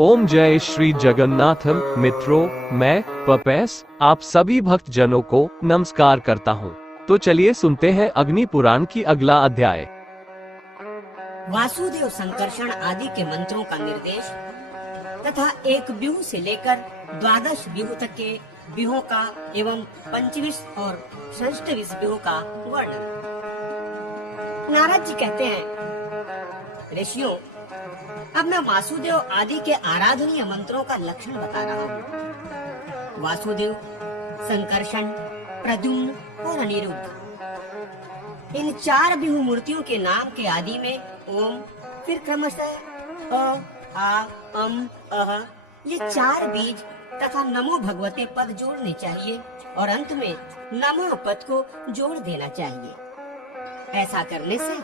ओम जय श्री जगन्नाथ। मित्रों, मैं पपेस आप सभी भक्त जनों को नमस्कार करता हूँ। तो चलिए सुनते हैं अग्नि पुराण की अगला अध्याय। वासुदेव संकर्षण आदि के मंत्रों का निर्देश तथा एक व्यूह से लेकर 12 व्यूह तक के व्यूहों का एवं 25 और 26 व्यूह का वर्णन। नारद जी कहते हैं, ऋषियों, अब मैं वासुदेव आदि के आराधनीय मंत्रों का लक्षण बता रहा हूँ। वासुदेव, संकर्षण, प्रद्युम्न और अनिरुद्ध, इन 4 व्यूह मूर्तियों के नाम के आदि में ओम, फिर क्रमशः अ, आ, अम, अह, ये 4 बीज तथा नमो भगवते पद जोड़ने चाहिए और अंत में नमः पद को जोड़ देना चाहिए। ऐसा करने से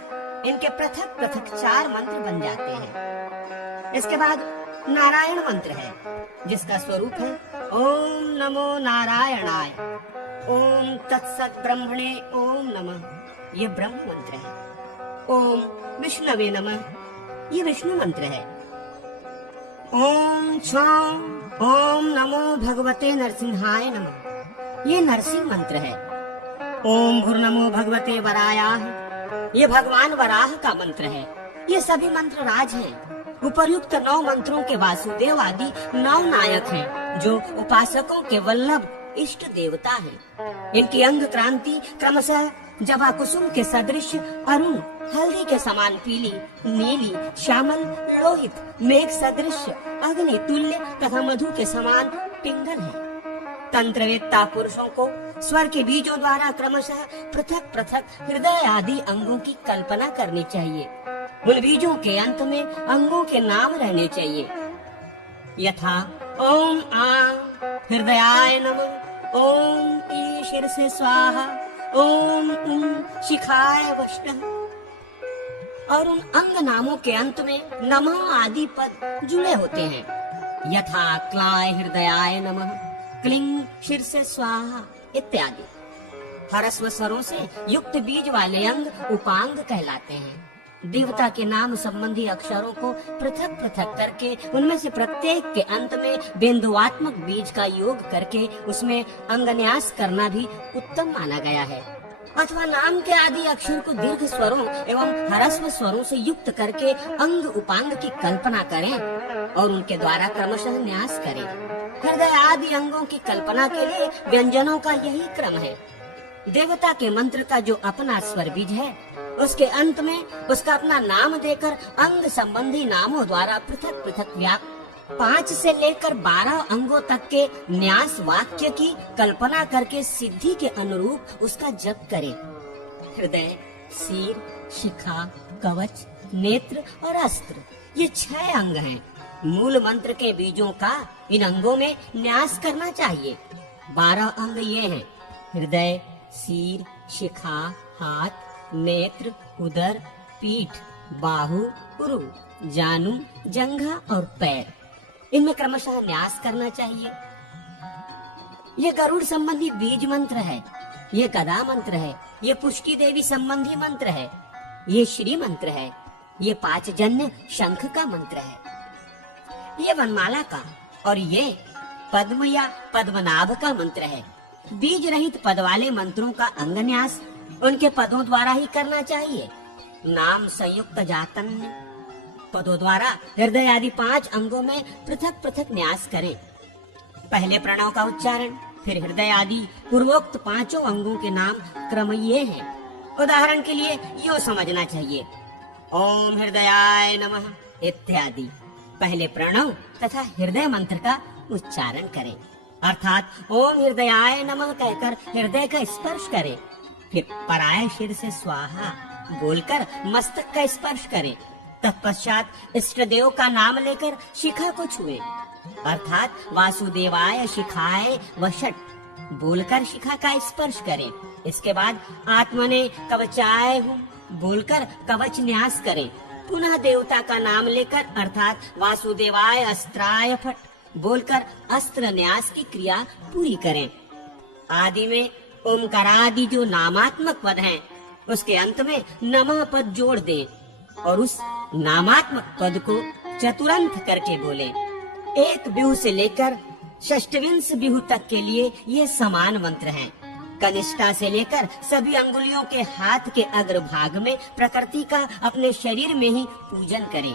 इनके पृथक पृथक 4 मंत्र बन जाते हैं। इसके बाद नारायण मंत्र है, जिसका स्वरूप है ओम नमो नारायणाय, ओम तत्सत ब्रह्मणे ओम नमः, ये ब्रह्म मंत्र है। ओम विष्णवे नमः, ये विष्णु मंत्र है। ओम छाम ओम नमो भगवते नरसिंहाय नमः, ये नरसिंह मंत्र है। ओम भूर्नमो भगवते वरायाह, ये भगवान वराह का मंत्र है। ये सभी मंत्र राज हैं। उपर्युक्त 9 मंत्रों के वासुदेव आदि 9 नायक हैं, जो उपासकों के वल्लभ इष्ट देवता हैं। इनकी अंग क्रांति क्रमशः जवा कुसुम के सदृश अरुण, हल्दी के समान पीली, नीली, श्यामल, लोहित, मेघ सदृश, अग्नि तुल्य तथा मधु के समान पिंगल है। तंत्रवेत्ता पुरुषों को स्वर के बीजों द्वारा क्रमशः पृथक पृथक हृदय आदि अंगों की कल्पना करनी चाहिए। उन बीजों के अंत में अंगों के नाम रहने चाहिए, यथा ओम आ हृदयाय नमः, ओम ई शीर्षे स्वाहा, ओम शिखाय वष्टः, और उन अंग नामों के अंत में नमः आदि पद जुड़े होते हैं, यथा क्लाय हृदयाय नमः, क्लिंग शीर्षे स्वाहा इत्यादि। ह्रस्व स्वरों से युक्त बीज वाले अंग उपांग कहलाते हैं। देवता के नाम संबंधी अक्षरों को पृथक पृथक करके उनमें से प्रत्येक के अंत में बिंदुआत्मक बीज का योग करके उसमें अंगन्यास करना भी उत्तम माना गया है। अथवा नाम के आदि अक्षर को दीर्घ स्वरों एवं ह्रस्व स्वरों से युक्त करके अंग उपांग की कल्पना करें और उनके द्वारा क्रमशः न्यास करें। हृदय आदि अंगों की कल्पना के लिए व्यंजनों का यही क्रम है। देवता के मंत्र का जो अपना स्वर बीज है, उसके अंत में उसका अपना नाम देकर अंग संबंधी नामों द्वारा पृथक पृथक 5 से लेकर 12 अंगों तक के न्यास वाक्य की कल्पना करके सिद्धि के अनुरूप उसका जप करें। हृदय, सिर, शिखा, कवच, नेत्र और अस्त्र, ये 6 अंग हैं। मूल मंत्र के बीजों का इन अंगों में न्यास करना चाहिए। 12 अंग ये हैं: हृदय, सिर, शिखा, हाथ, नेत्र, उदर, पीठ, बाहु, उरु, जानु, जंघा और पैर। इनमें क्रमशः न्यास करना चाहिए। ये गरुड़ संबंधी बीज मंत्र है, ये गदा मंत्र है, ये पुष्टि देवी संबंधी मंत्र है, ये श्री मंत्र है, ये 5 जन्य शंख का मंत्र है, ये वनमाला का, और ये पद्म या पद्मनाभ का मंत्र है। बीज रहित पद वाले मंत्रों का अंगन्यास उनके पदों द्वारा ही करना चाहिए। नाम संयुक्त जातन्य पदों द्वारा हृदय आदि 5 अंगों में पृथक पृथक न्यास करें। पहले प्रणव का उच्चारण, फिर हृदय आदि पूर्वोक्त 5 अंगों के नाम क्रम ये हैं। उदाहरण के लिए यो समझना चाहिए: ओम हृदयाय नमः इत्यादि। पहले प्रणव तथा हृदय मंत्र का उच्चारण करें, अर्थात ओम हृदयाय नमः कहकर हृदय का स्पर्श करें। फिर पराय शीर से स्वाहा बोलकर मस्तक का स्पर्श करें। तत्पश्चात इष्ट देव का नाम लेकर शिखा को छुएं, अर्थात वासुदेवाय शिखाय वषट बोलकर शिखा का स्पर्श करें। इसके बाद आत्मने कवचाय हूँ बोलकर कवच न्यास करें। पुनः देवता का नाम लेकर अर्थात वासुदेवाय अस्त्राय फट बोलकर अस्त्र न्यास की क्रिया पूरी करें। आदि में ओमकारादि जो नामात्मक पद हैं, उसके अंत में नमः पद जोड़ दें और उस नामात्मक पद को चतुरंत करके बोलें। एक बिहू से लेकर षष्ठविंश बिहू तक के लिए ये समान मंत्र हैं। कनिष्ठा से लेकर सभी अंगुलियों के हाथ के अग्रभाग में प्रकृति का अपने शरीर में ही पूजन करें।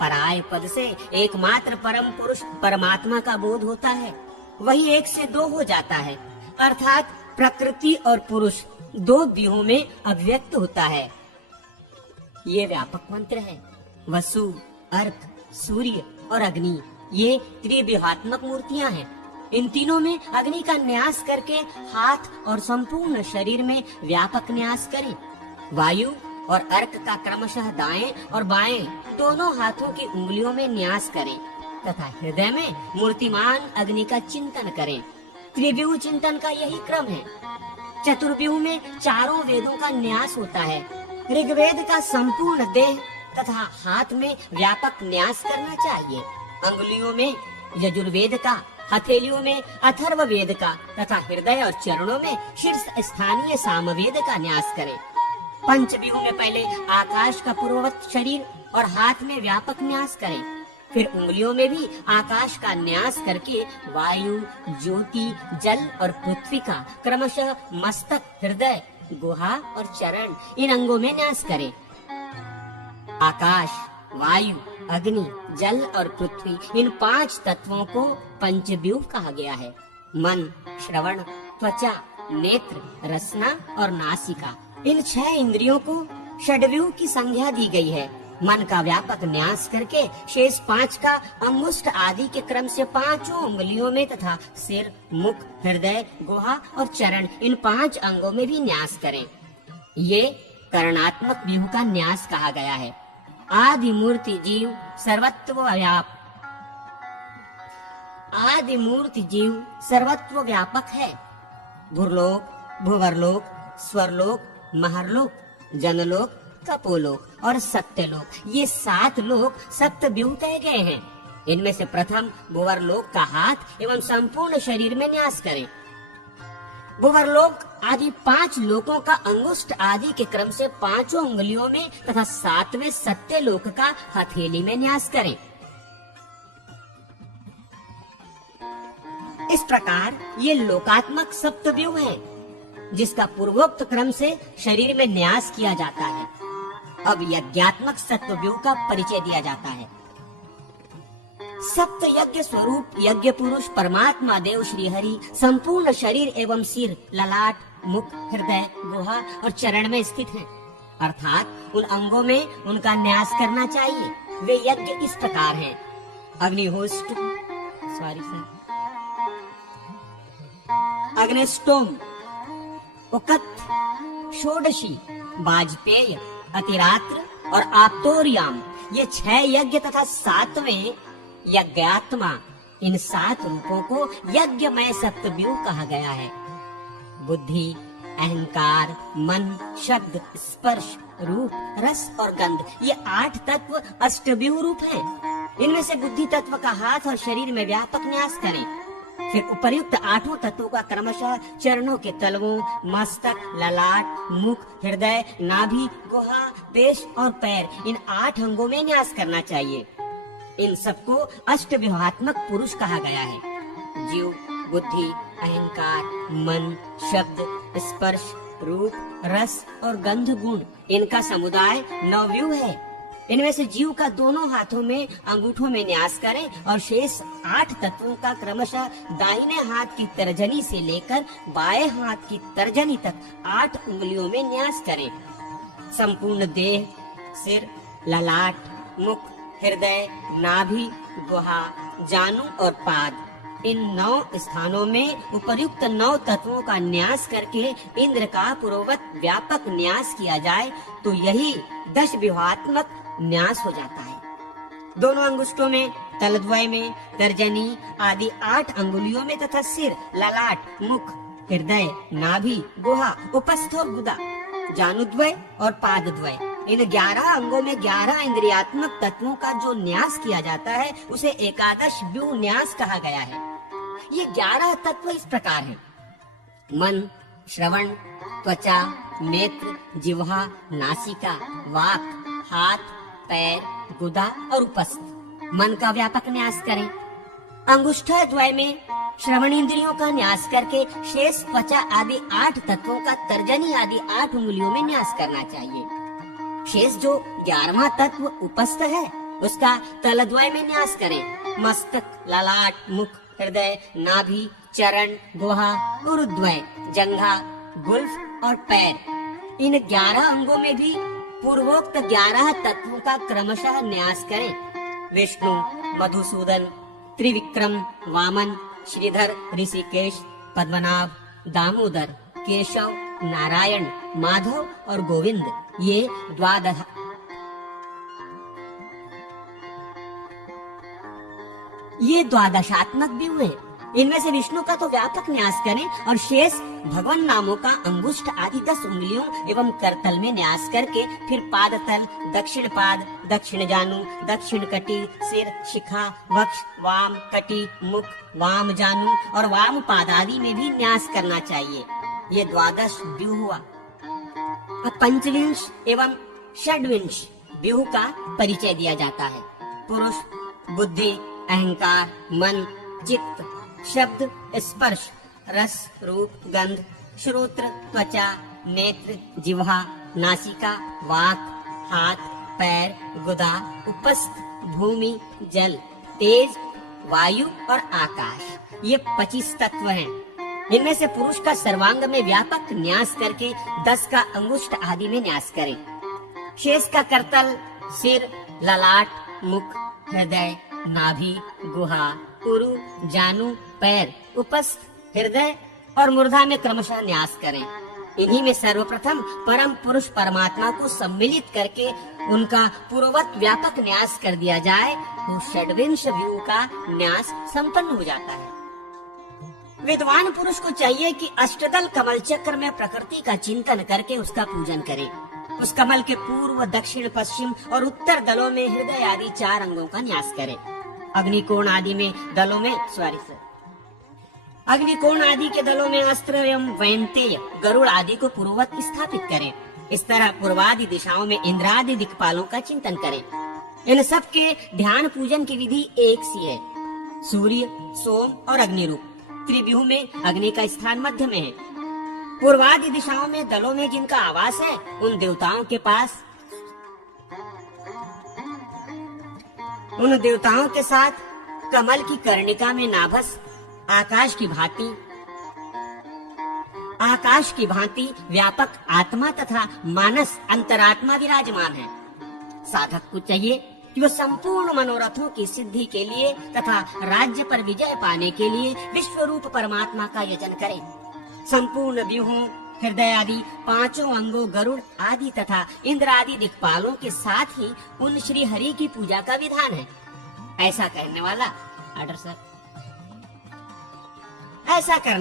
पराय पद से एकमात्र परम पुरुष परमात्मा का बोध होता है, वही एक से दो हो जाता है, अर्थात प्रकृति और पुरुष दो व्यूहों में अभिव्यक्त होता है। ये व्यापक मंत्र है। वसु, अर्क, सूर्य और अग्नि ये त्रिव्यूहात्मक मूर्तियां हैं। इन तीनों में अग्नि का न्यास करके हाथ और संपूर्ण शरीर में व्यापक न्यास करें। वायु और अर्क का क्रमशः दाएं और बाएं दोनों हाथों की उंगलियों में न्यास करें तथा हृदय में मूर्तिमान अग्नि का चिंतन करें। त्रिव्यूह चिंतन का यही क्रम है। चतुर्व्यूह में चारों वेदों का न्यास होता है। ऋग्वेद का संपूर्ण देह तथा हाथ में व्यापक न्यास करना चाहिए। अंगुलियों में यजुर्वेद का, हथेलियों में अथर्ववेद का तथा हृदय और चरणों में शीर्ष स्थानीय सामवेद का न्यास करें। पंचव्यूह में पहले आकाश का पूर्ववत शरीर और हाथ में व्यापक न्यास करें। फिर उंगलियों में भी आकाश का न्यास करके वायु, ज्योति, जल और पृथ्वी का क्रमशः मस्तक, हृदय, गुहा और चरण इन अंगों में न्यास करें। आकाश, वायु, अग्नि, जल और पृथ्वी इन 5 तत्वों को पंचव्यूह कहा गया है। मन, श्रवण, त्वचा, नेत्र, रसना और नासिका इन 6 इंद्रियों को षड्व्यूह की संज्ञा दी गई है। मन का व्यापक न्यास करके शेष 5 का अंगुष्ठ आदि के क्रम से 5 उंगलियों में तथा सिर, मुख, हृदय, गुहा और चरण इन 5 अंगों में भी न्यास करें। ये करणात्मक व्यूह का न्यास कहा गया है। आदि मूर्ति जीव सर्वत्व व्यापक, आदि मूर्ति जीव सर्वत्व व्यापक है। भूलोक, भुवरलोक, स्वरलोक, महरलोक, जनलोक, कपोलोक और सत्यलोक ये 7 लोक सप्तव्यूह कहे गए हैं। इनमें से प्रथम भुवरलोक का हाथ एवं संपूर्ण शरीर में न्यास करें। भुवरलोक आदि 5 लोकों का अंगुष्ठ आदि के क्रम से 5 उंगलियों में तथा 7वें सत्यलोक का हथेली में न्यास करें। इस प्रकार ये लोकात्मक सप्तव्यूह है, जिसका पूर्वोक्त क्रम से शरीर में न्यास किया जाता है। अब यज्ञात्मक सप्तव्यूह का परिचय दिया जाता है। सप्त यज्ञ स्वरूप यज्ञ पुरुष परमात्मा देव श्री हरि संपूर्ण शरीर एवं सिर, ललाट, मुख, हृदय, गुहा और चरण में स्थित हैं। अर्थात उन अंगों में उनका न्यास करना चाहिए। वे यज्ञ इस प्रकार हैं: अग्निहोष्ट, अग्निष्टोम, उकत, षोडशी, वाजपेय, अतिरात्र और आप्तोरियाम ये 6 यज्ञ तथा 7वें यज्ञात्मा इन 7 रूपों को यज्ञमय सप्तव्यूह कहा गया है। बुद्धि, अहंकार, मन, शब्द, स्पर्श, रूप, रस और गंध ये 8 तत्व अष्टव्यूह रूप हैं। इनमें से बुद्धि तत्व का हाथ और शरीर में व्यापक न्यास करें। फिर उपर्युक्त 8 तत्वों का क्रमशः चरणों के तलवों, मस्तक, ललाट, मुख, हृदय, नाभि, गुहा, पेश और पैर इन 8 अंगों में न्यास करना चाहिए। इन सबको अष्टव्यूहात्मक पुरुष कहा गया है। जीव, बुद्धि, अहंकार, मन, शब्द, स्पर्श, रूप, रस और गंध गुण इनका समुदाय 9 व्यूह है। इनमें से जीव का दोनों हाथों में अंगूठों में न्यास करें और शेष 8 तत्वों का क्रमशः दाहिने हाथ की तर्जनी से लेकर बाएं हाथ की तर्जनी तक 8 उंगलियों में न्यास करें। संपूर्ण देह, सिर, ललाट, मुख, हृदय, नाभि, गुहा, जानु और पाद इन 9 स्थानों में उपर्युक्त 9 तत्वों का न्यास करके इंद्र का पूर्ववत व्यापक न्यास किया जाए तो यही 10 व्यूहात्मक न्यास हो जाता है। दोनों अंगुष्ठों में, तलद्वय में, तर्जनी आदि 8 अंगुलियों में तथा सिर, ललाट, मुख, हृदय, नाभि, गुहा, उपस्थ और गुदा, जानुद्वय और पादद्वय इन 11 अंगों में 11 इंद्रियात्मक तत्वों का जो न्यास किया जाता है उसे एकादश व्यूह न्यास कहा गया है। ये 11 तत्व इस प्रकार हैं: मन, श्रवण, त्वचा, नेत्र, जिह्वा, नासिका, वाक, हाथ, पैर, गुदा और उपस्थ। मन का व्यापक न्यास करें। अंगुष्ठद्वय में श्रवण इंद्रियों का न्यास करके शेष त्वचा आदि 8 तत्वों का तर्जनी आदि 8 उंगलियों में न्यास करना चाहिए। शेष जो 11वां तत्व उपस्थ है उसका तलद्वय में न्यास करें। मस्तक, ललाट, मुख, हृदय, नाभि, चरण, गुहा, उरुद्वय, जंघा, गुल्फ और पैर, इन 11 अंगों में भी पूर्वोक्त 11 तत्वों का क्रमशः न्यास करें। विष्णु, मधुसूदन, त्रिविक्रम, वामन, श्रीधर, ऋषिकेश, पद्मनाभ, दामोदर, केशव, नारायण, माधव और गोविंद, ये 12 ये द्वादशात्मक व्यूह है। इनमें से विष्णु का तो व्यापक न्यास करें और शेष भगवान नामों का अंगुष्ठ आदि 10 उंगलियों एवं करतल में न्यास करके फिर पाद तल, दक्षिण पाद, दक्षिण जानु, दक्षिण कटी, सिर, शिखा, वक्ष, वाम कटी, मुख, वाम जानु और वाम पाद आदि में भी न्यास करना चाहिए। ये 12 व्यूह हुआ। अब पंचविंश एवं षड्विंश व्यूह का परिचय दिया जाता है। पुरुष, बुद्धि, अहंकार, मन, चित्त, शब्द, स्पर्श, रस, रूप, गंध, श्रोत्र, त्वचा, नेत्र, जिह्वा, नासिका, वाक, हाथ, पैर, गुदा, उपस्थ, भूमि, जल, तेज, वायु और आकाश, ये 25 तत्व हैं। इनमें से पुरुष का सर्वांग में व्यापक न्यास करके 10 का अंगुष्ठ आदि में न्यास करें। शेष का करतल, सिर, ललाट, मुख, हृदय, नाभि, गुहा, उरु, जानु, पैर, उपस्थ, हृदय और मूर्धा में क्रमशः न्यास करें। इन्हीं में सर्वप्रथम परम पुरुष परमात्मा को सम्मिलित करके उनका पूर्ववत व्यापक न्यास कर दिया जाए तो षड्विंश व्यूह का न्यास संपन्न हो जाता है। विद्वान पुरुष को चाहिए कि अष्टदल कमल चक्र में प्रकृति का चिंतन करके उसका पूजन करे। उस कमल के पूर्व, दक्षिण, पश्चिम और उत्तर दलों में हृदय आदि 4 अंगों का न्यास करे। अग्निकोण आदि में दलों में अग्निकोण आदि के दलों में अस्त्र एवं वैंतेय, गरुड़ आदि को पूर्ववत स्थापित करें। इस तरह पूर्वादि दिशाओं में इंद्रादि दिक्पालों का चिंतन करें। इन सब के ध्यान पूजन की विधि एक सी है। सूर्य, सोम और अग्नि रूप त्रिव्यूह में अग्नि का स्थान मध्य में है। पूर्वादि दिशाओं में दलों में जिनका आवास है उन देवताओं के साथ कमल की कर्णिका में नाभस आकाश की भांति व्यापक आत्मा तथा मानस अंतरात्मा विराजमान है। साधक को चाहिए कि वो संपूर्ण मनोरथों की सिद्धि के लिए तथा राज्य पर विजय पाने के लिए विश्व रूप परमात्मा का यजन करे। संपूर्ण व्यूहों, हृदय आदि 5 अंगों, गरुड़ आदि तथा इंद्र आदि दिक्पालों के साथ ही उन श्री हरि की पूजा का विधान है। ऐसा करने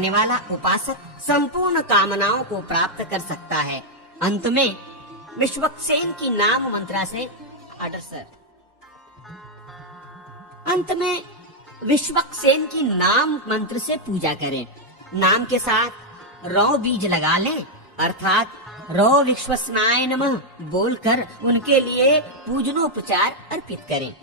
वाला उपासक संपूर्ण कामनाओं को प्राप्त कर सकता है। अंत में विश्वक्सेन की नाम मंत्रा से विश्वक्सेन की नाम मंत्र से पूजा करें। नाम के साथ रौ बीज लगा लें, अर्थात रौ विश्वस्नाय नमः बोलकर उनके लिए पूजनोपचार अर्पित करें।